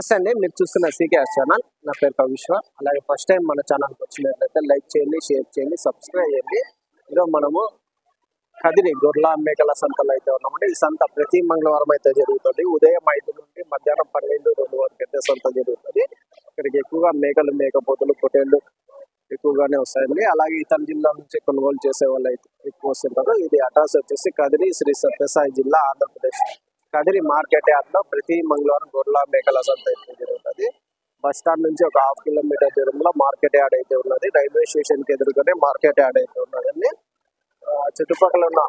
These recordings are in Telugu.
నమస్తే అండి, మీరు చూస్తున్న సీకేఎస్ ఛానల్. నా పేరు విశ్వ. అలాగే ఫస్ట్ టైం మన ఛానల్కి వచ్చినట్లయితే లైక్ చేయండి, షేర్ చేయండి, సబ్స్క్రైబ్ చేయండి. ఈరోజు మనము కదిరి గొర్రెల మేకల సంతలో అయితే ఉన్నామండి. ఈ సంత ప్రతి మంగళవారం అయితే జరుగుతుంది. ఉదయం 5 నుండి మధ్యాహ్నం 12-2 వరకు అయితే సంత జరుగుతుంది. ఇక్కడికి ఎక్కువగా మేకలు, మేకపోతులు, పొట్టేళ్ళు ఎక్కువగానే వస్తాయండి. అలాగే ఇతర జిల్లా నుంచి కొనుగోలు చేసే వాళ్ళు అయితే ఎక్కువ వస్తుంటారు. ఇది అడ్రస్ వచ్చేసి కదిరి శ్రీ సత్యసాయి జిల్లా, ఆంధ్రప్రదేశ్. కదిరి మార్కెట్ యార్డ్ లో ప్రతి మంగళవారం గొర్రెల మేకల సంత అయితే జరుగుతుంది. బస్ స్టాండ్ నుంచి ఒక 1/2 కిలోమీటర్ దూరంలో మార్కెట్ యార్డ్ అయితే ఉన్నది. రైల్వే స్టేషన్ కి ఎదురుగానే మార్కెట్ యార్డ్ అయితే ఉన్నదండి. చుట్టుపక్కల ఉన్న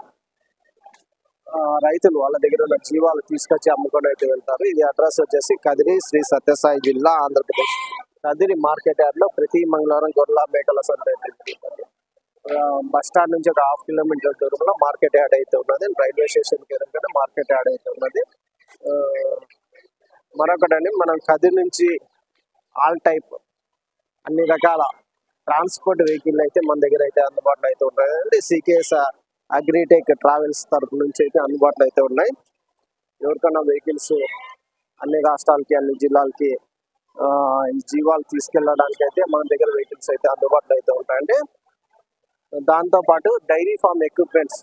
రైతులు వాళ్ళ దగ్గర ఉన్న జీవాలు తీసుకొచ్చి అమ్ముకొని అయితే వెళ్తారు. ఇది అడ్రస్ వచ్చేసి కదిరి శ్రీ సత్యసాయి జిల్లా, ఆంధ్రప్రదేశ్. కదిరి మార్కెట్ యార్డ్ లో ప్రతి మంగళవారం గొర్రెల మేకల సంత అయితే జరుగుతుంది. బస్ స్టాండ్ నుంచి ఒక 1/2 కిలోమీటర్ దూరంలో మార్కెట్ యార్డ్ అయితే ఉన్నది. రైల్వే స్టేషన్ కి ఎదురుగానే మార్కెట్ యార్డ్ అయితే ఉన్నది. మరొకటండి, మనం కదిరి నుంచి ఆల్ టైప్ అన్ని రకాల ట్రాన్స్పోర్ట్ వెహికల్ అయితే మన దగ్గర అయితే అందుబాటులో అయితే ఉంటాయండి. సీకేఎస్ అగ్రిటెక్ ట్రావెల్స్ తరఫు నుంచి అయితే అందుబాటులో అయితే ఉన్నాయి. ఎవరికైనా వెహికల్స్ అన్ని రాష్ట్రాలకి, అన్ని జిల్లాలకి జీవాలు తీసుకెళ్ళడానికి అయితే మన దగ్గర వెహికల్స్ అయితే అందుబాటులో అయితే ఉంటాయండి. దాంతో పాటు డైరీ ఫార్మ్ ఎక్విప్మెంట్స్,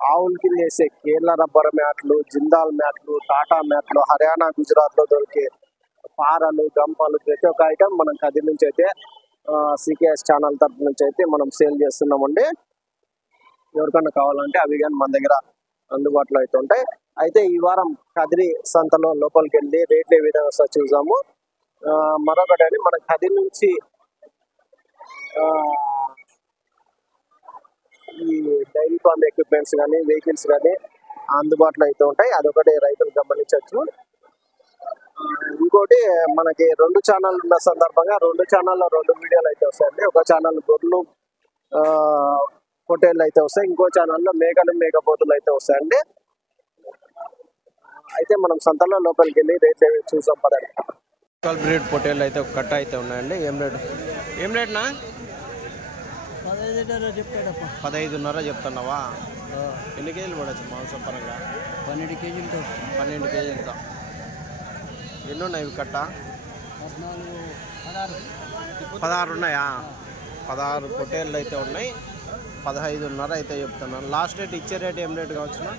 ఆవులకి వేసే కేరళ రబ్బర్ మ్యాట్లు, జిందాల్ మ్యాట్లు, టాటా మ్యాట్లు, హర్యానా, గుజరాత్ లో దొరికే పారలు, గంపలు, ప్రతి ఒక్క ఐటమ్ మనం కదిరి నుంచి అయితే సీకేఎస్ ఛానల్ తరఫు నుంచి అయితే మనం సేల్ చేస్తున్నామండి. ఎవరికన్నా కావాలంటే అవి కానీ మన దగ్గర అందుబాటులో అయితే ఉంటాయి. అయితే ఈ వారం కదిరి సంతలో లోపలికి వెళ్ళి రేట్లు ఏ విధంగా చూసాము. మరొకటి, మన కదిరి నుంచి ఈ డైరీ ఫార్మ్ ఎక్విప్మెంట్స్ కానీ, వెహికల్స్ కానీ అందుబాటులో అయితే ఉంటాయి. అదొకటి రైతులు గమనించవచ్చు. ఇంకోటి, మనకి 2 ఛానల్ ఉన్న సందర్భంగా 2 ఛానల్లో 2 వీడియోలు అయితే వస్తాయండి. ఒక ఛానల్ గొర్రెలు, పొట్టేళ్ళు అయితే వస్తాయి. ఇంకో ఛానల్లో మేకలు, మేకపోతులు అయితే వస్తాయండి. అయితే మనం సంతలో లోపలికి వెళ్ళి రేట్లు చూసాం పదండి. లోకల్ బ్రీడ్ పొట్టేళ్ళు అయితే ఒక కట్ట అయితే ఉన్నాయండి. ఏం రేట్నా? 15.5 చెప్తున్నావా? ఎన్ని కేజీలు పడచ్చు మాంసం పరంగా? 12 కేజీలతో. 12 కేజీలతో. ఎన్ని ఉన్నాయి కట్ట? 16 ఉన్నాయా? 16 పొట్టేళ్ళు అయితే ఉన్నాయి. 15.5 అయితే చెప్తున్నాను. లాస్ట్ రేట్ ఇచ్చే రేట్ ఏం రేట్ కావచ్చునా?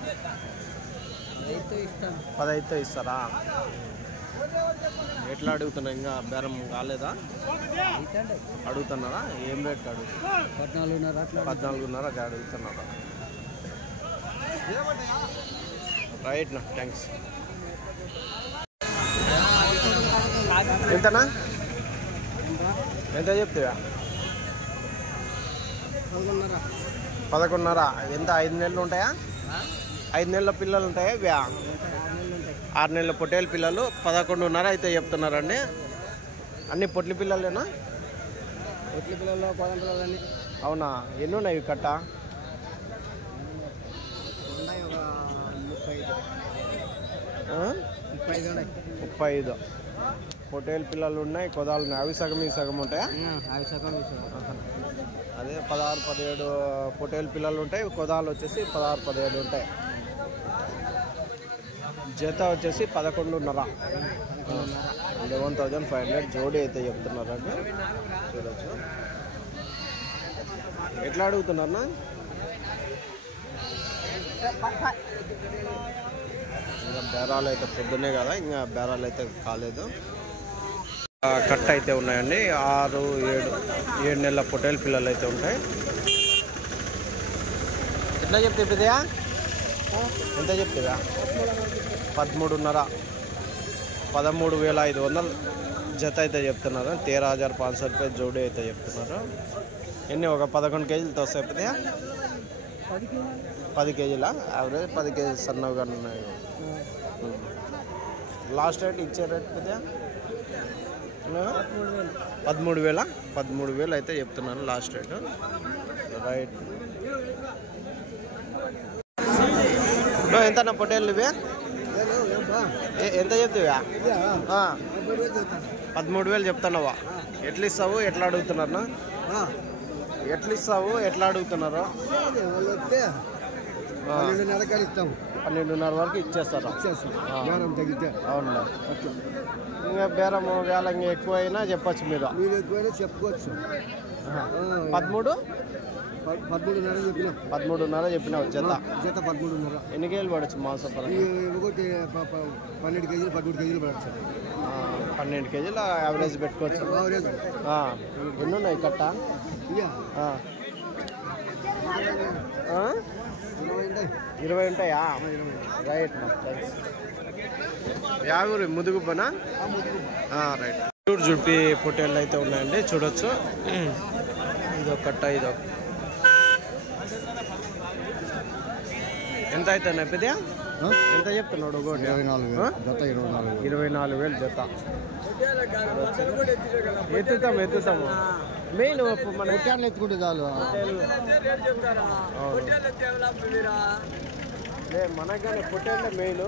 15తో ఇస్తారా? ఎట్లా అడుగుతున్నా? ఇంకా బేరం కాలేదా? అడుగుతున్నారా? ఏం రేట్ అడుగుతున్నారు? 14.5 అడుగుతున్నారా? రైట్ నా, థ్యాంక్స్. ఎంతనా? ఎంత చెప్తావా? 11.5. ఎంత 5 నెలలు ఉంటాయా? 5 నెలల పిల్లలు ఉంటాయా? 6 నెలల పొట్టేలు పిల్లలు 11.5 అయితే చెప్తున్నారండి. అన్ని పొట్లి పిల్లలేనా? పొట్లి పిల్లలు 10 పిల్లలు. అవునా? ఎన్ని ఉన్నాయి కట్ట? 35 పొట్టేలు పిల్లలు ఉన్నాయి. కొదాలు ఉన్నాయి. అవి సగం ఈ సగం ఉంటాయా? అవి సగం. అదే 16-17 పొట్టేలు పిల్లలు ఉంటాయి. కొదాలు వచ్చేసి 16-17 ఉంటాయి. జత వచ్చేసి 11.5. 11,500 జోడీ అయితే చెప్తున్నారండి. చూడొచ్చు. ఎట్లా అడుగుతున్నారన్నా? ఇంకా బేరాలు అయితే పొద్దునే కదా, ఇంకా బేరాలు అయితే కాలేదు. కట్ట అయితే ఉన్నాయండి. 6-7 నెలల పొట్టేలు పిల్లలు అయితే ఉంటాయి. ఎట్లా చెప్తే పెద్దయా? ఎంత చెప్తావా? 13.5. 13,500 జత అయితే చెప్తున్నారు. 13,500 రూపాయలు జోడీ అయితే చెప్తున్నారు. ఎన్ని? ఒక 11 కేజీలతో వస్తాయి పెద్దయా? 10 కేజీలా? యావరేజ్ 10 కేజీలు సన్నగా ఉన్నాయి. లాస్ట్ రేట్ ఇచ్చే రేట్ పెద్దయా? 13,000. 13,000 అయితే చెప్తున్నాను లాస్ట్ రేట్. రైట్. ఎంత పొట్టేళ్ళు ఇవి? ఎంత చెప్తావా? 13,000 చెప్తున్నావా? ఎట్లా ఇస్తావు? ఎట్లా అడుగుతున్నారు? ఎట్లా ఇస్తావు? ఎట్లా అడుగుతున్నారు? 12:30 ఇస్తాము. 12:30 వరకు ఇచ్చేస్తారు. బేరం తగ్గితే. అవును. ఇంకా బేరం వేళ ఇంకా ఎక్కువైనా చెప్పచ్చు మీరు. మీరు ఎక్కువైనా చెప్పుకోవచ్చు. 13:30 చెప్పినా. 13:30 చెప్పినావు జత. 13:30. ఎన్ని కేజీలు పడచ్చు మాంసం పరంగా? ఒకటి 12 కేజీలు 13 కేజీలు పడచ్చు. 12 కేజీలు యావరేజ్ పెట్టుకోవచ్చు. ఎన్ని ఉన్నాయి కట్ట? 20 ఉంటాయా? రైట్. యావూరి ముదుగు పనా? రైట్. జుడిపి పొట్టేళ్ళు అయితే ఉన్నాయండి, చూడొచ్చు. ఇదొక కట్ట, ఇదొక. ఎంత అవుతున్నాయి పెద్ద? ఎంత చెప్తున్నాడు? ఒకటి 24,000 జత. ఎత్తుతాము మెయిన్ మన పొట్టేళ్ళు ఎత్తుకుంటే చాలు. మనగానే పొట్టేళ్ళే మెయిన్.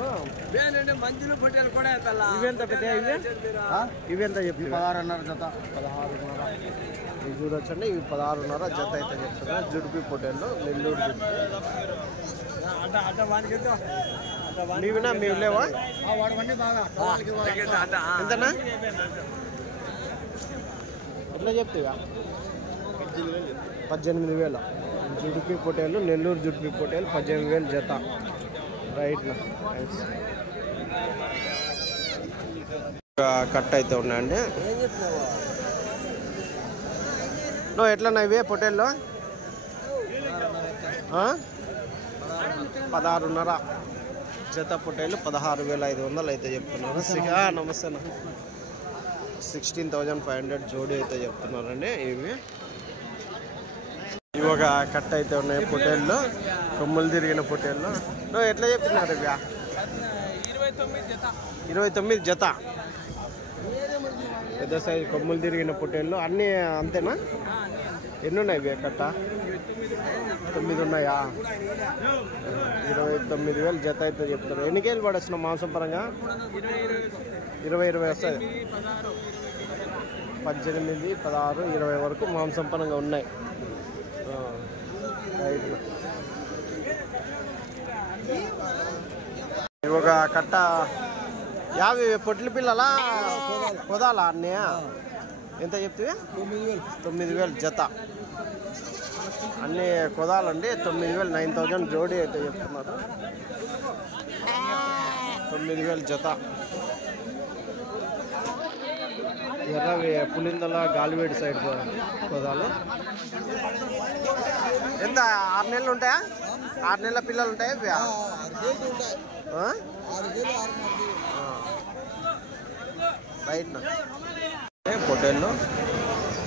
మంచులు పొట్టేలు కూడా ఇవెంత పెద్ద? ఇవెంత చెప్పి? 16:30 జత. 16:30. ఇవి చూడొచ్చండి, ఇవి 16:30 జత అయితే చెప్తున్నారు. జుడిపి పొట్టేళ్ళు, నెల్లూరు జుడిపి. మీవినా మీవి లేవా? ఎంతనా? ఎట్లా చెప్తావా? 18,000. జుడిపి పొట్టేళ్ళు, నెల్లూరు జుడిపి పొట్టేళ్ళు 18,000 జత. రైట్. కట్ అయితే ఉన్నాయండి. నువ్వు ఎట్లన్నా ఇవే పొట్టేళ్ళు? 16:30 జత పొట్టేళ్ళు 16,500 అయితే చెప్తున్నారు. నమస్తే. 16,500 జోడీ అయితే చెప్తున్నారండి. ఇవి ఒక కట్ అయితే ఉన్నాయి పొట్టేళ్ళు, కొమ్ములు తిరిగిన పొట్టేళ్ళు. నువ్వు ఎట్లా చెప్తున్నారు ఇవి? 29 జత. పెద్ద సైజు కొమ్ములు తిరిగిన పొట్టేళ్ళు అన్నీ అంతేనా? ఎన్ని ఉన్నాయి ఇవి కట్ట? 9 ఉన్నాయా? 29,000 జత అయితే చెప్తారు. ఎన్ని కేజీలు పడొచ్చిన మాంసం పరంగా? 20 వస్తుంది. 18, 16, 20 వరకు మాంసం పరంగా ఉన్నాయి. ఒక కట్ట 50 పొట్లి పిల్లలా కుదాలా అన్నయ్య? ఎంత చెప్తే? 9,000 జత. అన్నీ కుదాలండి. 9,000, 9,000 జోడీ అయితే చెప్తున్నారు. 9,000 జత. ఎర్రవి పులిందల గాలివేడి సైడ్ కుదాలు. ఎంత? 6 నెలలు ఉంటాయా? 6 నెలల పిల్లలు ఉంటాయా? రైట్. పొట్టేళ్ళు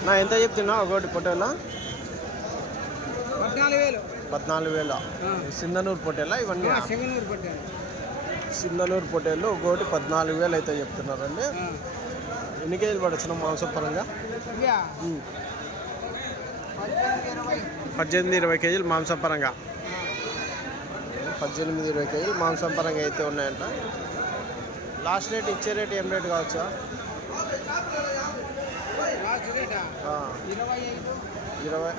నా ఎంత చెప్తున్నా? ఒకటి పొట్టేళ్ళ 14,000. సింధనూరు పొట్టేళ్ళ ఇవన్నీ? సింధనూరు పొట్టేళ్ళు ఒకటి 14,000 అయితే చెప్తున్నారండి. ఎన్ని కేజీలు పడొచ్చిన మాంసం పరంగా? 18-20 కేజీలు మాంసం పరంగా. 18-20 కేజీలు మాంసం పరంగా అయితే ఉన్నాయంట. లాస్ట్ రేట్ ఇచ్చే రేట్ ఏం రేట్ కావచ్చా? 20.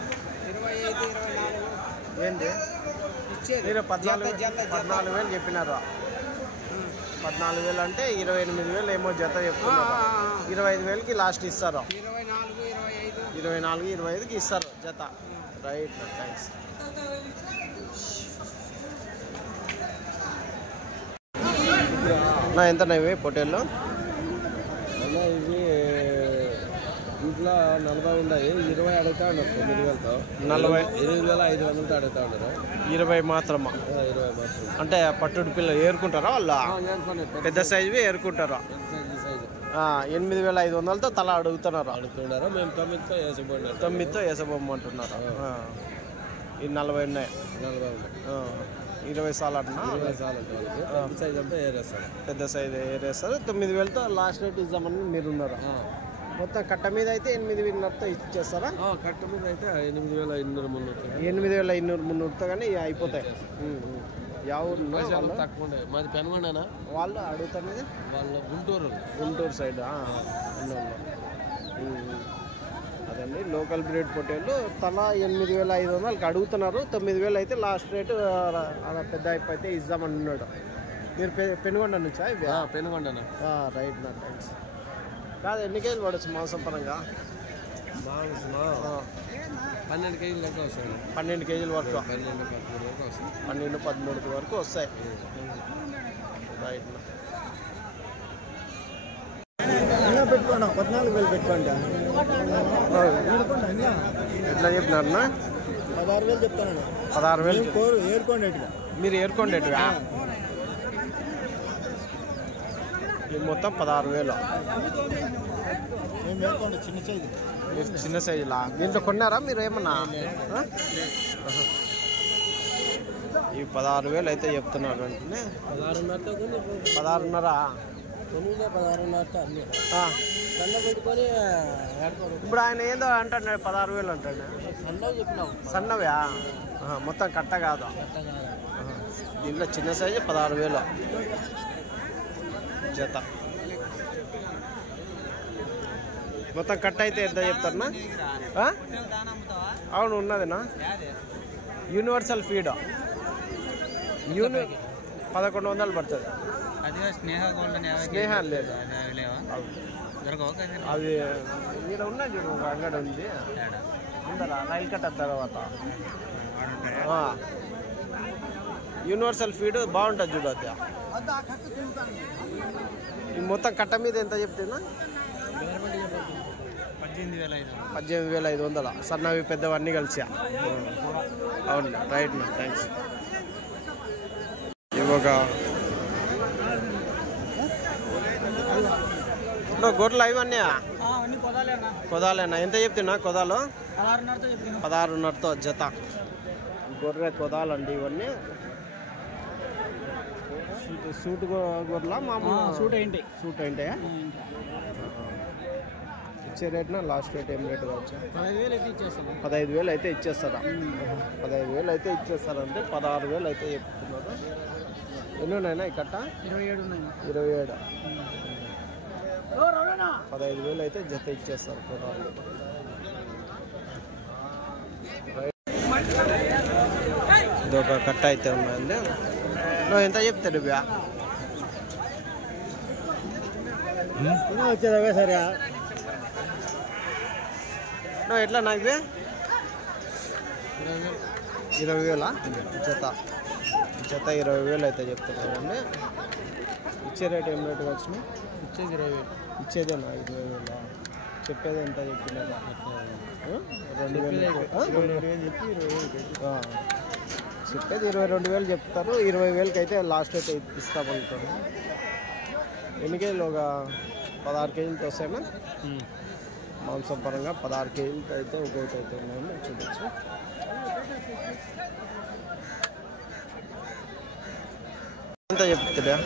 ఏంటి మీరు 14,000 చెప్పినారు. 14,000 అంటే 28,000 ఏమో జత చెప్తున్నారు. 25,000కి లాస్ట్ ఇస్తారు. 24, 25కి ఇస్తారు జత. రైట్. థ్యాంక్స్. నా ఎంతనా ఇవి పొట్టేళ్ళు? ఇవి ఇంట్లో 40 ఉన్నాయి. 20 అడుగుతా ఉన్నారు. 9,000తో 8,500తో అడుగుతా ఉన్నారు. 20 మాత్రమా? 20 మాత్రం. అంటే పట్టుడు పిల్లలు ఏరుకుంటారా వాళ్ళు? పెద్ద సైజువి ఏరుకుంటారా? 8,500తో తల అడుగుతున్నారు. మేము 9తో వేసబోతున్నారు. 9తో వేసబొమ్మంటున్నారు. ఈ 40 ఉన్నాయి. 20 సార్లు అంటున్నా. 20 సార్లు పెద్ద సైజ్ అంతా ఏరేస్తారు. పెద్ద సైజు ఏరేస్తారు. 9,000తో లాస్ట్ రేట్ ఇద్దామని మీరు ఉన్నారు. మొత్తం కట్ట మీద అయితే 8,500తో ఇచ్చేస్తారా? కట్ట మీద అయితే 8,500-3,000తో కానీ అయిపోతాయి. ఎవరు తక్కువ మాది పెనుగొండనా? వాళ్ళు అడుగుతున్నది వాళ్ళు గుంటూరు సైడ్. అదండి లోకల్ బ్రీడ్ పొట్టేళ్ళు తలా 8,500 అడుగుతున్నారు. 9,000 అయితే లాస్ట్ రేటు. అలా పెద్ద అయిపు అయితే ఇద్దామని ఉన్నాడు. మీరు పెనుగొండ నుంచా ఇవి? పెనుగొండనా? రైట్ నా థ్యాంక్స్. కాదు ఎన్ని కేజీలు పడవచ్చు మాంసం పరంగా? 12 కేజీలు లెక్క వస్తాయి. 12 కేజీల వరకు, 12-13 వరకు వస్తాయి. 12-13 వరకు వస్తాయి. రైట్ పెట్టుకోండి 14,000 పెట్టుకోండి. ఎట్లా చెప్పినారన్నా? 16,000 చెప్తాను. 16,000 ఏరుకోండి. మీరు ఏరుకోండేటివా? ఇది మొత్తం 16,000. మేము ఏరుకోండి చిన్న సైజు. చిన్న సైజులా? దీంట్లో కొన్నారా మీరు ఏమన్నా? ఈ 16,000 అయితే చెప్తున్నారు అంటే 16,500. ఇప్పుడు ఆయన ఏందో అంటాడు 16,000 అంటాడు. సన్నవ్యా? మొత్తం కట్ట కాదు. దీంట్లో చిన్న సైజు 16,000 జత. మొత్తం కట్ట అయితే ఎంత చెప్తారన్నా? అవును ఉన్నదినా? యూనివర్సల్ ఫీడ్ 1100 పడుతుంది. స్నేహ లేదు అది. ఇక్కడ ఉన్నది చూడు, ఒక అంగడి ఉంది ఉందరా రైలు కట్ట తర్వాత. యూనివర్సల్ ఫీడ్ బాగుంటుంది చూడు. అది మొత్తం కట్ట మీద ఎంత చెప్తున్నా? 18,500. సన్నవి పెద్దవన్నీ కలిసి. అవును రైట్ నా థ్యాంక్స్. ఇవొక గొర్రెలు ఇవన్నీ కొదాలేనా? ఎంత చెప్తున్నా కొదాలు? 16,500తో జత. గొర్రె కొదాలండి ఇవన్నీ. సూట్ గొర్రెలా మామూలు? సూట్ ఏంటయా? ఇచ్చే రేట్నా? లాస్ట్ రేట్ ఏం రేటు కావచ్చు? 15,000 అయితే ఇచ్చేస్తారా? 15,000 అయితే ఇచ్చేస్తారంటే 16,000 అయితే చెప్తున్నారు. ఎన్ని ఉన్నాయినా ఈ కట్ట? 27. 15,000 అయితే జత ఇచ్చేస్తారు. ఇదొక కట్ట అయితే ఉన్నాయండి. నువ్వు ఎంత చెప్తాడు బ్యా? వచ్చేదా సరే? నువ్వు ఎట్లా నాకు 20,000 జత. జత 20,000 అయితే చెప్తున్నారండి. ఇచ్చే రేట్ ఏం రేటు వచ్చినాయి? ఇచ్చేది 20,000. ఇచ్చేదేనా 20,000? చెప్పేది ఎంత చెప్పినదా? 2,000 చెప్పేది 22,000 చెప్తారు. 20,000కి అయితే లాస్ట్ అయితే ఇస్తామంటారు. ఎన్ని కేజీలు? ఒక 16 కేజీలతో వస్తాయన్నా మాంసం పరంగా. 16 కేజీలతో అయితే ఒకటి అయితే ఉన్నాయండి, చూడొచ్చు. ఎంత చెప్తుందా?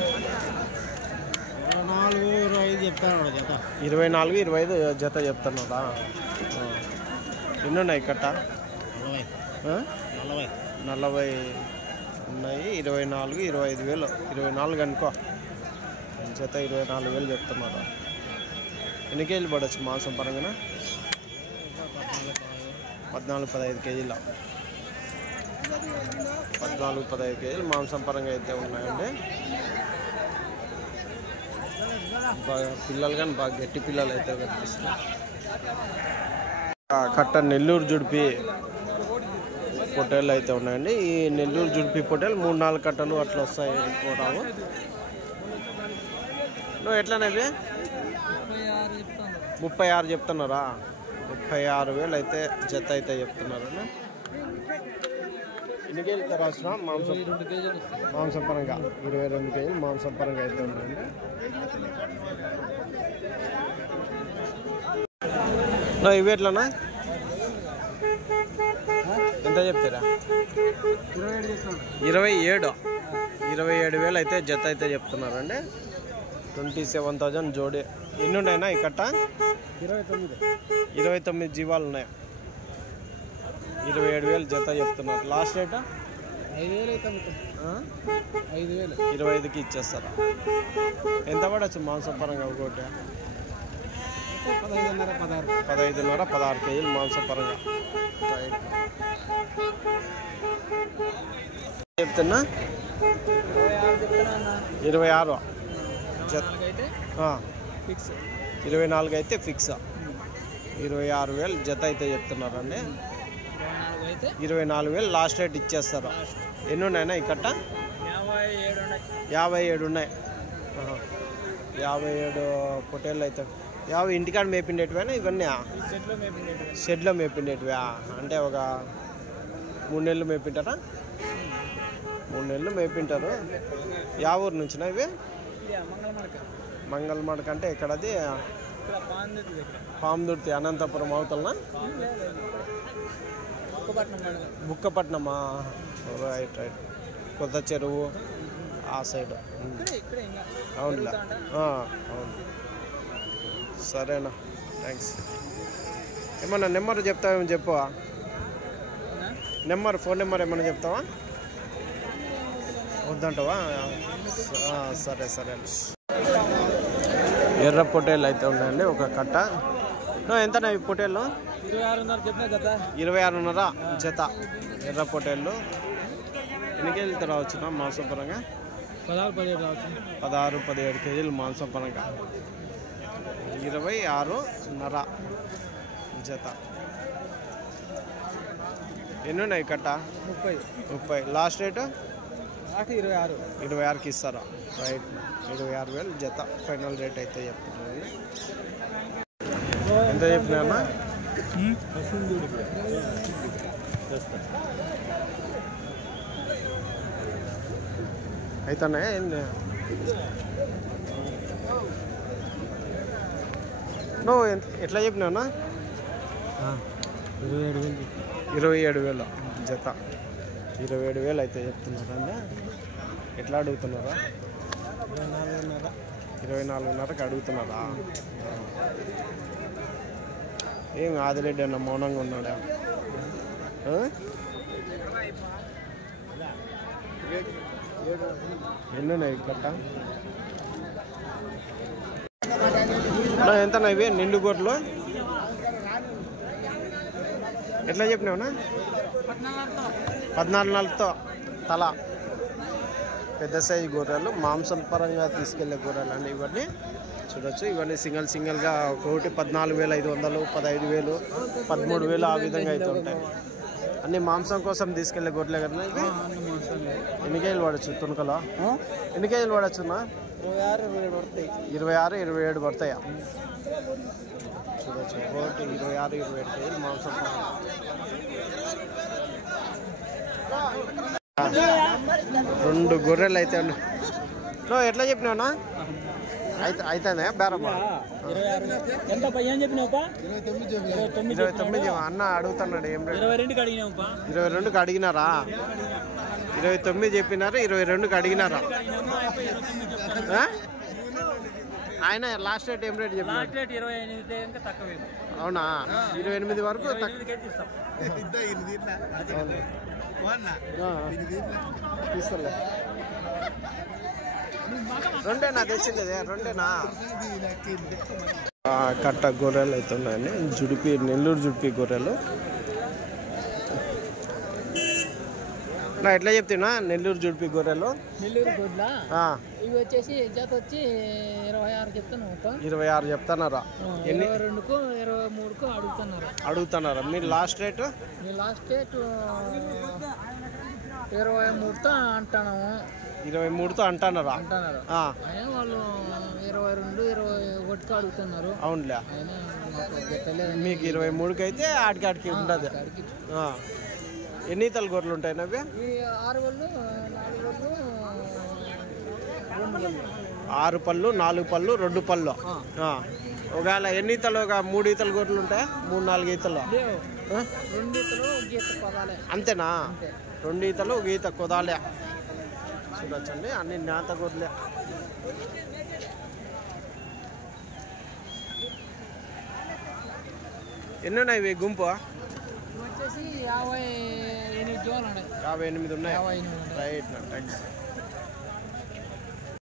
24-25 చెప్తాను జత. 24-25 జత చెప్తున్నారా? ఎన్ని ఉన్నాయి కట్ట? 40 ఉన్నాయి. 24-25,000. 24 అనుకో. జత 24,000 చెప్తున్నారు. ఎన్ని కేజీలు పడవచ్చు మాంసం పరంగా? 14-15 కేజీల. 14-15 కేజీలు మాంసం పరంగా అయితే ఉన్నాయండి. బాగా పిల్లలు కానీ బాగా గట్టి పిల్లలు అయితే కనిపిస్తున్నాయి. కట్ట నెల్లూరు జుడిపి పొట్టేళ్ళు అయితే ఉన్నాయండి. ఈ నెల్లూరు జుడిపి పొట్టేలు 3-4 కట్టలు అట్లా వస్తాయి. పోరావు నువ్వు ఎట్లానేవి? 36 చెప్తున్నారా? 36,000 అయితే జత అయితే చెప్తున్నారండి. ఎన్ని కేజీలు రాసిన మాంసం? 22 కేజీలు. మాంసం పరంగా 22 కేజీలు మాంసం పరంగా అయితే ఉన్నాయండి. ఇవి ఎట్లనా? ఎంత చెప్తారా? 27,000 అయితే జత అయితే చెప్తున్నారండి. 27,000 జోడి. ఎన్ని ఉన్నాయినా ఈ కట్ట? 29 జీవాలు ఉన్నాయి. 27,000 జత చెప్తున్నారు. లాస్ట్ రేట్ 25,000కి ఇచ్చేస్తారా? ఎంత పడచ్చు మాంసం పరంగా ఒకటి? 15.5 16 కేజీలు మాంసం పరంగా. చెప్తున్నా 26 24 అయితే ఫిక్స్. 26,000 జత అయితే చెప్తున్నారండి. 24,000 లాస్ట్ రేట్ ఇచ్చేస్తారు. ఎన్ని ఉన్నాయన్నా ఇక్కడ? 57 ఉన్నాయి. 57 పొట్టేళ్ళు అయితే. ఇంటికాడ మేపిండేటివేనా ఇవన్నీ? షెడ్లో మేపిండేటివా? అంటే ఒక 3 నెలలు మేపింటారా? 3 నెలలు మేపింటారు. యా ఊరు నుంచినా ఇవి? మంగళమడక అంటే ఎక్కడది? పాముదుర్తి అనంతపురం అవతలనా? బుక్కపట్నమా? Right right. కొత్త చెరువు ఆ సైడ్. అవునులే. అవును. సరేనా, థ్యాంక్స్. ఏమన్నా నెంబర్ చెప్తావేమో చెప్పవా? ఫోన్ నెంబర్ ఏమన్నా చెప్తావా? వద్దంటావా? సరే సరే. ఎర్ర పొట్టేళ్ళు అయితే ఉన్నాయండి ఒక కట్ట. ఎంతనా ఈ పొట్టేళ్ళు? 26.5 జత ఎర్ర పొట్టేళ్ళు. ఎన్ని కేజీలతో రావచ్చునా మాంసం పరంగా? 16-17 కేజీలు మాంసం పరంగా. 26.5 జత. ఎన్ని ఉన్నాయి కట్ట? 30. లాస్ట్ రేటు 26కి ఇస్తారా? రైట్. 26,000 జత ఫైనల్ రేట్ అయితే చెప్తున్నాను. ఎంత చెప్పినా? అవుతున్నాయా? నువ్వు ఎట్లా చెప్పినావునా? 27,000 జత. 27,000 అయితే చెప్తున్నారా? ఎట్లా అడుగుతున్నారా? 24.5కి అడుగుతున్నారా? ఏం ఆదిరెడ్డి అన్న మౌనంగా ఉన్నాడా? ఎన్ని ఉన్నాయి కట్ట? ఎంతనా ఇవి నిండు గొర్రెలు? ఎట్లా చెప్పినావునా? 14.5తో తల. పెద్ద సైజు గొర్రెలు మాంసం పరంగా తీసుకెళ్లే గొర్రెలు అండి ఇవన్నీ. చూడొచ్చు. ఇవన్నీ సింగిల్గా ఒకటి 14,500, 15,000, 13,000 ఆ విధంగా అయితే ఉంటాయి. అన్ని మాంసం కోసం తీసుకెళ్లే గొర్రెలే కదా ఇవి. ఎన్ని కేజీలు పడచ్చు తునకలో? ఎన్ని కేజీలు పడచ్చున్నా? 26-27 పడతాయా? చూడొచ్చు. ఒకటి 26-27 కేజీలు మాంసం. 2 గొర్రెలు అయితే ఉన్నాయి. ఎట్లా చెప్పినావునా? అయితేనే బేరమ్మా? 29 అన్న అడుగుతున్నాడు. ఏం రేటు? 22కి అడిగినారా? 29 చెప్పినారు. 22కి అడిగినారా? ఆయన లాస్ట్ రేట్ ఏం రేట్ చెప్పినారు? అవునా? 28 వరకు తీస్తలే. 2 తెచ్చింది. 2 కట్ట గొర్రెలు అయితే ఉన్నాయండి. నెల్లూరు జుడిపి గొర్రెలు. ఎట్లా చెప్తున్నా? నెల్లూరు జుడిపి గొర్రెలు. నెల్లూరు గొడ్ల ఇవి వచ్చేసి జత వచ్చి 26 చెప్తాను. 26 చెప్తున్నారా? 22కు 23కు అడుగుతున్నారా? మీరు లాస్ట్ రేటు? లాస్ట్ రేట్ 23తో అంటాను. 23తో అంటున్నారా? వాళ్ళు 22-21కు అడుగుతున్నారు. అవునులే. మీకు 23కి అయితే ఆడికి ఉండదు. ఎన్ని ఈతల గొర్రెలు ఉంటాయి అవి? 6 పళ్ళు, 4 పళ్ళు, 6 పళ్ళు, 4 పళ్ళు, 2 పళ్ళు. ఒకవేళ ఎన్ని ఈతలు? ఒక 3 ఈతల గొర్రెలు ఉంటాయా? 3-4 ఈతలు? 2 ఈతలు, 1 ఈత కొదాలే. అంతేనా? 2 ఈతలు, 1 ఈత కొదాలే. చూడొచ్చండి. అన్ని నేత గొర్రెలే. ఎన్ని ఉన్నాయి ఇవి గుంపు? వచ్చేసి 58 జోలు ఉన్నాయి. 58 ఉన్నాయి. రైట్. థ్యాంక్స్.